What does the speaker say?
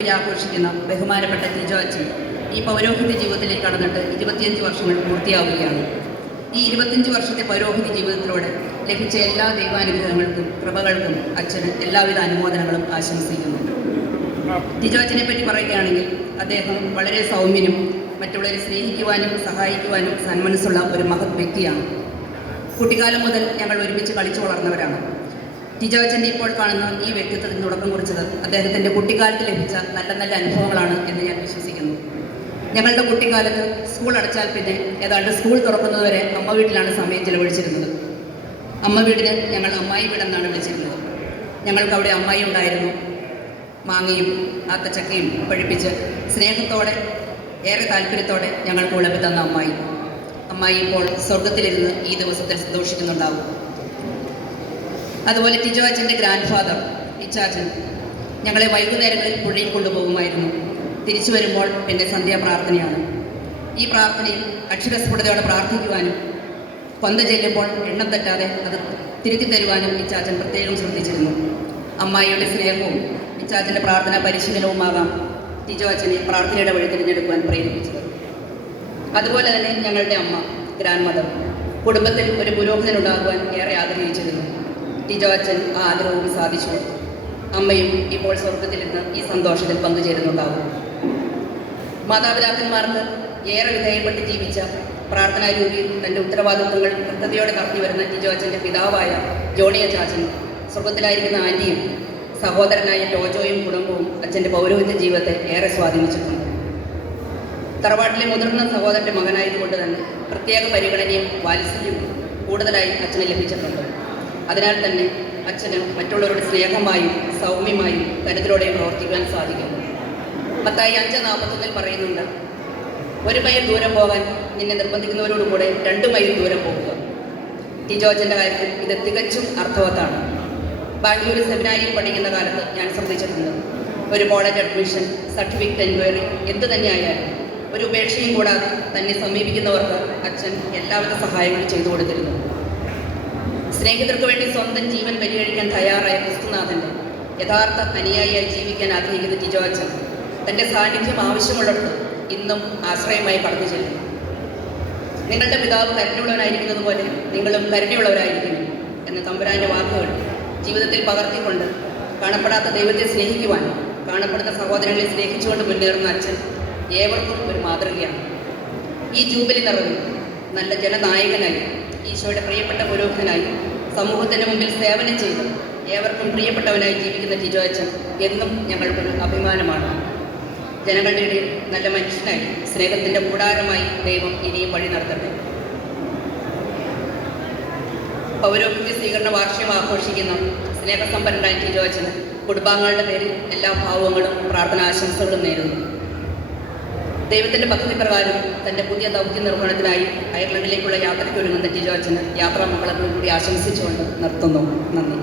ആഘോഷിക്കുന്ന ബഹുമാനപ്പെട്ട ടിജോ അച്ഛൻ ഈ പൗരോഹിത്യ ജീവിതത്തിലേക്ക് കടന്നിട്ട് 25 വർഷങ്ങൾ പൂർത്തിയാവുകയാണ്. ഈ 25 വർഷത്തെ പൗരോഹിത്യ ജീവിതത്തിലൂടെ ലഭിച്ച എല്ലാ ദൈവാനുഗ്രഹങ്ങൾക്കും കൃപകൾക്കും അച്ഛന് എല്ലാവിധ അനുമോദനങ്ങളും ആശംസിക്കുന്നു. ടിജോ അച്ഛനെ പറ്റി പറയുകയാണെങ്കിൽ അദ്ദേഹം വളരെ സൗമ്യനും മറ്റുള്ളവരെ സ്നേഹിക്കുവാനും സഹായിക്കുവാനും സന്മനസ്സുള്ള ഒരു മഹത് വ്യക്തിയാണ്. കുട്ടിക്കാലം മുതൽ ഞങ്ങൾ ഒരുമിച്ച് കളിച്ചു വളർന്നവരാണ്. ടിജോ അച്ഛൻ്റെ ഇപ്പോൾ കാണുന്ന ഈ വ്യക്തിത്വത്തിന് തുടക്കം കുറിച്ചത് അദ്ദേഹത്തിൻ്റെ കുട്ടിക്കാലത്ത് ലഭിച്ച നല്ല നല്ല അനുഭവങ്ങളാണ് എന്ന് ഞാൻ വിശ്വസിക്കുന്നു. ഞങ്ങളുടെ കുട്ടിക്കാലത്ത് സ്കൂൾ അടച്ചാൽ പിന്നെ ഏതാണ്ട് സ്കൂൾ തുറക്കുന്നതുവരെ അമ്മ വീട്ടിലാണ് സമയം ചിലവഴിച്ചിരുന്നത്. അമ്മ വീടിന് ഞങ്ങൾ അമ്മായി വീടെന്നാണ് വിളിച്ചിരുന്നത്. ഞങ്ങൾക്ക് അവിടെ അമ്മായി ഉണ്ടായിരുന്നു. മാങ്ങയും ആത്തച്ചക്കയും പഴിപ്പിച്ച് സ്നേഹത്തോടെ ഏറെ താല്പര്യത്തോടെ ഞങ്ങൾക്ക് വിളമ്പി തന്ന അമ്മായി ഇപ്പോൾ സ്വർഗത്തിലിരുന്ന് ഈ ദിവസത്തിൽ സന്തോഷിക്കുന്നുണ്ടാവും. അതുപോലെ ടിജോ അച്ഛൻ്റെ ഗ്രാൻഡ് ഫാദർ ഇച്ചാച്ചൻ ഞങ്ങളെ വൈകുന്നേരങ്ങളിൽ പുഴയിൽ കൊണ്ടുപോകുമായിരുന്നു. തിരിച്ചു വരുമ്പോൾ പിന്നെ സന്ധ്യാപ്രാർത്ഥനയാണ്. ഈ പ്രാർത്ഥനയിൽ അക്ഷരസ്ഫുടതയോടെ പ്രാർത്ഥിക്കുവാനും കൊന്ത ചെല്ലുമ്പോൾ എണ്ണം തെറ്റാതെ അത് തിരുത്തി തരുവാനും ഇച്ചാച്ചൻ പ്രത്യേകം ശ്രദ്ധിച്ചിരുന്നു. അമ്മായിയുടെ സ്നേഹവും ഇച്ചാച്ചൻ്റെ പ്രാർത്ഥനാ പരിശീലനവുമാകാം ടിജോ അച്ഛനെ പ്രാർത്ഥനയുടെ വഴി തിരഞ്ഞെടുക്കുവാൻ പ്രേരിപ്പിച്ചത്. അതുപോലെ തന്നെ ഞങ്ങളുടെ അമ്മ ഗ്രാൻഡ് മദർ കുടുംബത്തിൽ ഒരു പുരോഹിതനുണ്ടാകുവാൻ ഏറെ ആഗ്രഹിച്ചിരുന്നു. ടിജോ അച്ഛൻ ആ ആഗ്രഹവും സാധിച്ചു. അമ്മയും ഇപ്പോൾ സ്വർഗത്തിലിരുന്ന് ഈ സന്തോഷത്തിൽ പങ്കുചേരുന്നുണ്ടാവും. മാതാപിതാക്കന്മാർക്ക് ഏറെ വിധേയപ്പെട്ട് ജീവിച്ച പ്രാർത്ഥനാരൂപിയിൽ തൻ്റെ ഉത്തരവാദിത്വങ്ങൾ കൃത്യതയോടെ നടത്തി വരുന്ന ടിജോ അച്ഛൻ്റെ പിതാവായ ജോണി അച്ചാച്ചനും സ്വർഗത്തിലായിരിക്കുന്ന ആൻറ്റിയും സഹോദരനായ ടോജോയും കുടുംബവും അച്ഛൻ്റെ പൗരോഹിത്യ ജീവിതത്തെ ഏറെ സ്വാധീനിച്ചിട്ടുണ്ട്. തറവാട്ടിലെ മുതിർന്ന സഹോദരൻ്റെ മകനായതുകൊണ്ട് തന്നെ പ്രത്യേക പരിഗണനയും വാത്സല്യവും കൂടുതലായി അച്ഛന് ലഭിച്ചിട്ടുണ്ട്. അതിനാൽ തന്നെ അച്ഛന് മറ്റുള്ളവരുടെ സ്നേഹമായും സൗമ്യമായും കരുതലോടെയും പ്രവർത്തിക്കാൻ സാധിക്കുന്നു. മത്തായി 5:41 പറയുന്നുണ്ട്, 1 മൈൽ ദൂരം പോകാൻ നിന്നെ നിർബന്ധിക്കുന്നവരോടുകൂടെ 2 മൈൽ ദൂരം പോകുക. ടിജോ അച്ഛൻ്റെ കാര്യത്തിൽ ഇത് തികച്ചും അർത്ഥവത്താണ്. ബാംഗ്ലൂർ സെമിനാരിയിൽ പഠിക്കുന്ന കാലത്ത് ഞാൻ ശ്രദ്ധിച്ചിട്ടുണ്ട്, ഒരു കോളേജ് അഡ്മിഷൻ, സർട്ടിഫിക്കറ്റ് എൻക്വയറി എന്തു തന്നെയായാലും ഒരു ഉപേക്ഷയും കൂടാതെ തന്നെ സമീപിക്കുന്നവർക്ക് അച്ഛൻ എല്ലാവിധ സഹായങ്ങളും ചെയ്തു കൊടുത്തിരുന്നു. സ്നേഹിതർക്ക് വേണ്ടി സ്വന്തം ജീവൻ ബലികഴിക്കാൻ തയ്യാറായ ക്രിസ്തുനാഥൻ്റെ യഥാർത്ഥ അനുയായിയായി ജീവിക്കാൻ ആഗ്രഹിക്കുന്ന ടിജോ അച്ഛൻ തൻ്റെ സാന്നിധ്യം ആവശ്യമുള്ളിടത്ത് ഇന്നും ആശ്രയമായി കടന്നു ചെല്ലും. നിങ്ങളുടെ പിതാവ് കരുണയുള്ളവനായിരിക്കുന്നത് പോലെ നിങ്ങളും കരുണയുള്ളവരായിരിക്കുന്നു എന്ന തമ്പുരാൻ്റെ വാക്കുകൾ ജീവിതത്തിൽ പകർത്തിക്കൊണ്ട് കാണപ്പെടാത്ത ദൈവത്തെ സ്നേഹിക്കുവാൻ കാണപ്പെടുന്ന സഹോദരങ്ങളെ സ്നേഹിച്ചുകൊണ്ട് മുന്നേറുന്ന അച്ഛൻ ഏവർക്കും ഒരു മാതൃകയാണ്. ഈ ജൂബിലി നിറവിൽ നല്ല ജനനായകനായി ഈശോയുടെ പ്രിയപ്പെട്ട പുരോഹിതനായി സമൂഹത്തിൻ്റെ മുമ്പിൽ സേവനം ചെയ്ത് ഏവർക്കും പ്രിയപ്പെട്ടവനായി ജീവിക്കുന്ന ടിജോ അച്ഛൻ എന്നും ഞങ്ങൾക്കൊരു അഭിമാനമാണ്. ജനങ്ങളുടെ ഇടയിൽ നല്ല മനുഷ്യനായി സ്നേഹത്തിൻ്റെ കൂടാരമായി ദൈവം ഇനിയും വഴി നടത്തട്ടെ. പൗരോഹിത്യ സ്വീകരണ വാർഷികം ആഘോഷിക്കുന്ന സ്നേഹസമ്പന്നനായ ടിജോ അച്ഛന് കുടുംബാംഗങ്ങളുടെ പേരിൽ എല്ലാ ഭാവങ്ങളും പ്രാർത്ഥനാശംസകളും നേരുന്നു. ദൈവത്തിൻ്റെ പദ്ധതി പ്രകാരം തൻ്റെ പുതിയ ദൗത്യ നിർവഹണത്തിനായി അയർലൻഡിലേക്കുള്ള യാത്രയ്ക്ക് ഒരുങ്ങുന്ന ടിജോ അച്ഛന് യാത്രാമംഗളങ്ങളും കൂടി ആശംസിച്ചുകൊണ്ട് നിർത്തുന്നു. നന്ദി.